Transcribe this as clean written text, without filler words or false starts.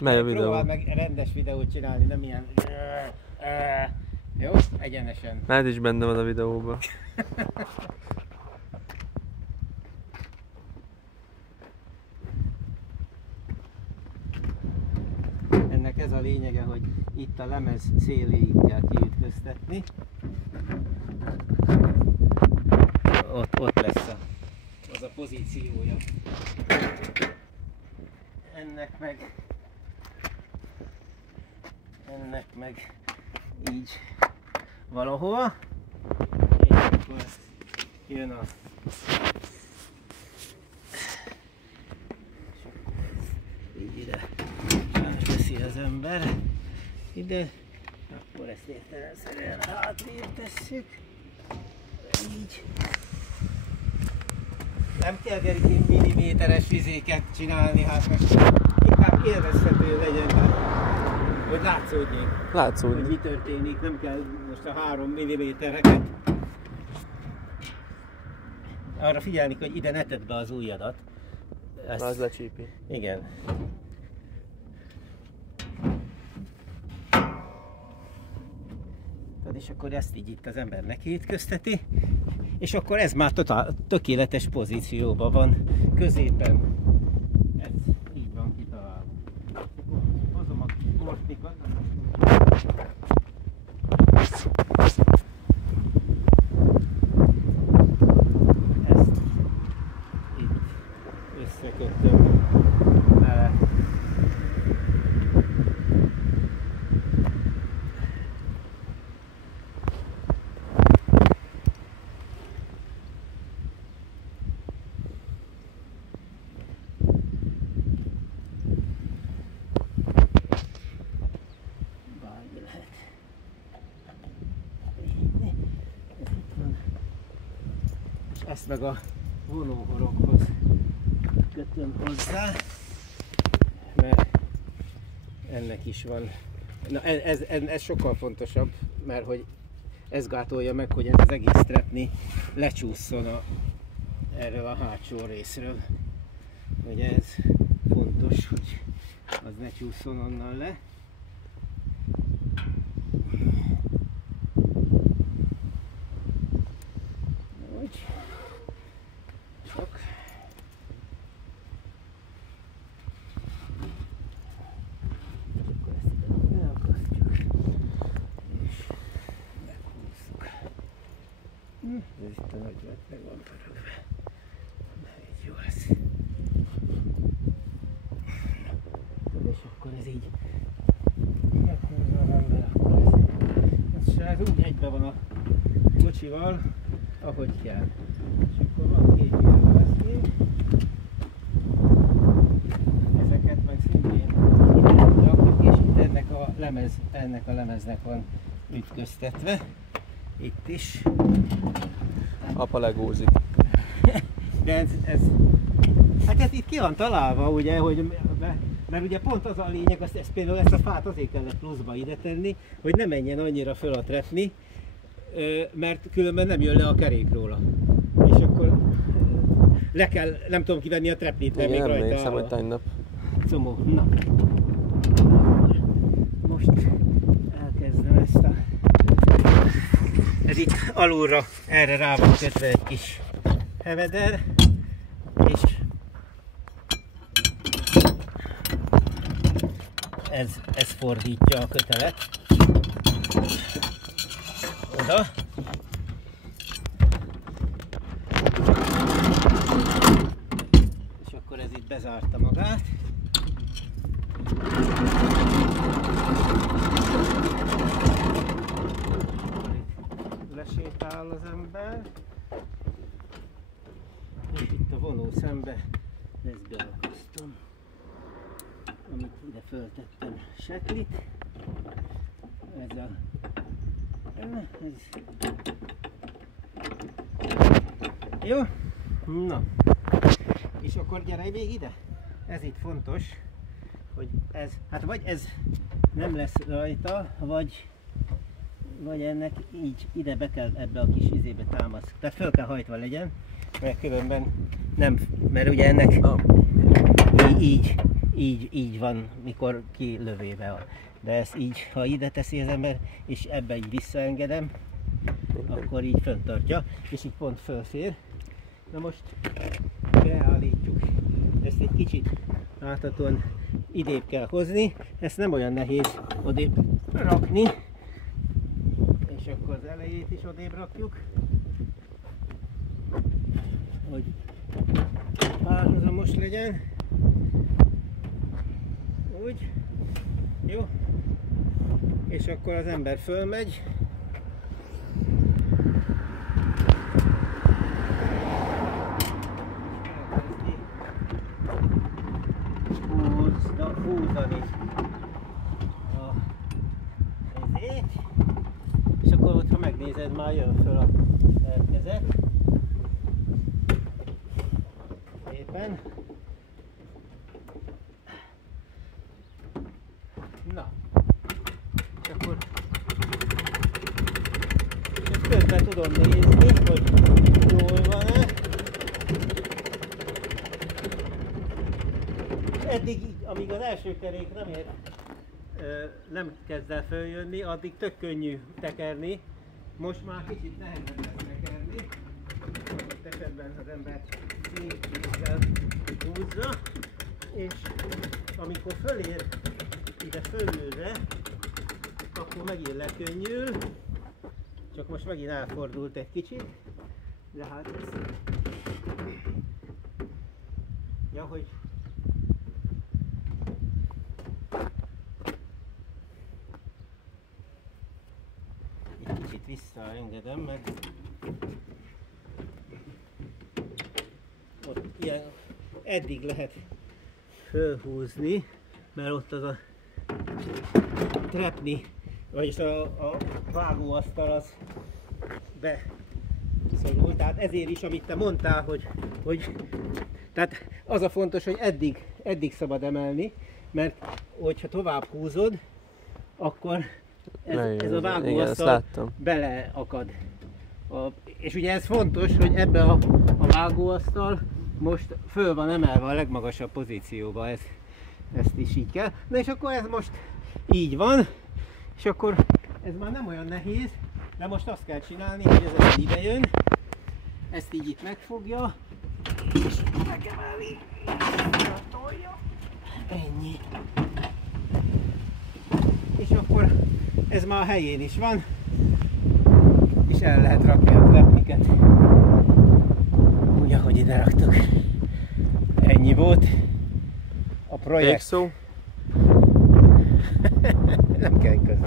Mely a videó? Próbál meg rendes videót csinálni, nem ilyen... Jó? Egyenesen. Hát is benne van a videóban. Ennek ez a lényege, hogy itt a lemez széléig kell kiütköztetni. Ott lesz az a pozíciója. Ennek meg így valahova. És akkor jön a... Így ide teszi az ember. Ide. Akkor ezt értelemszerűen hátrébb tesszük. Így. Nem kell Gerikén milliméteres vizéket csinálni, hát most inkább élvezhető legyen, hogy látszódjék, hogy mi történik, nem kell most a 3 millimétereket. Arra figyelni, hogy ide ne tedd be az ujjadat. Az lecsípi. Igen. És akkor ezt így itt az ember nekiütközteti, és akkor ez már tökéletes pozícióban van, középen. Ez így van kitalálva. Hozom a kortikat. Ezt itt összekötöm vele. Ezt meg a vonóhoroghoz kötöm hozzá, mert ennek is van. Na ez sokkal fontosabb, mert hogy ez gátolja meg, hogy ez az egész trepni lecsúszson erről a hátsó részről. Ugye ez fontos, hogy az ne csúszson onnan le. Úgy. Sok. Akkor ezt ide elakasztjuk, és meghúzzuk. Ez itt a nagy meg van pörögve. Na, így jó lesz. És akkor ez így meghúzza az ember, akkor ez úgy egybe van a kocsival, ahogy kell. És akkor van két ilyen lemezkék. Ezeket meg szintén rakjuk, és itt ennek a lemeznek van ütköztetve. Itt is. Apa legózik. De hát ez itt ki van találva, ugye, hogy mert ugye pont az a lényeg, például ezt a fát azért kellett pluszba ide tenni, hogy ne menjen annyira föl a trepni, mert különben nem jön le a kerék róla. És akkor le kell, nem tudom kivenni a trepnit, mert még rajta áll. Emlékszem, hogy tegnap. Comó. Na. Most elkezdem ezt a... Ez itt alulra, erre rá van kötve egy kis heveder, és ez fordítja a kötelet oda. És akkor ez itt bezárta magát. Lesétál az ember, és itt a vonó szembe ezt beakasztom, amit ide föltettem seklit. Jó? Na, és akkor gyere még ide. Ez itt fontos, hogy ez, hát vagy ez nem lesz rajta, vagy ennek így ide be kell ebbe a kis izébe támasz. Tehát föl kell hajtva legyen, mert különben nem, mert ugye ennek így van, mikor kilövébe van. De ezt így, ha ide teszi az ember, és ebbe így visszaengedem, akkor így fenntartja, és így pont fölfér. Na most beállítjuk. Ezt egy kicsit láthatóan idébb kell hozni, ezt nem olyan nehéz odébb rakni, és akkor az elejét is odébb rakjuk, hogy párhuzamos legyen. Úgy. Jó. És akkor az ember fölmegy. Húzani a ezét, és akkor ott, ha megnézed, már jön föl a szerkezet. Szépen. Na, és akkor ezt közben tudom nézni, hogy jól van-e. Eddig, amíg az első kerék nem kezd el följönni, addig tök könnyű tekerni. Most már kicsit nehezebb lesz tekerni. Most esetben az ember kézzel húzza, és amikor fölér ide fölülre, akkor megint lekönnyül. Csak most megint elfordult egy kicsit. De hát ez... Ja, hogy kicsit visszaengedem, mert ott ilyen eddig lehet fölhúzni, mert ott az a trepni, vagyis a vágóasztal az beszorul. Tehát ezért is, amit te mondtál, hogy tehát az a fontos, hogy eddig szabad emelni, mert hogyha tovább húzod, akkor ez a vágóasztal beleakad. És ugye ez fontos, hogy ebbe a vágóasztal most föl van emelve a legmagasabb pozícióba, ezt is így kell. Na és akkor ez most így van, és akkor ez már nem olyan nehéz, de most azt kell csinálni, hogy ez ide jön, ezt így itt megfogja, és megemeli, tolja, ennyi. És akkor ez már a helyén is van, és el lehet rakni a trepniket, úgy ahogy ide raktuk. Ennyi volt a projekt. Végszó? Nem kell közben.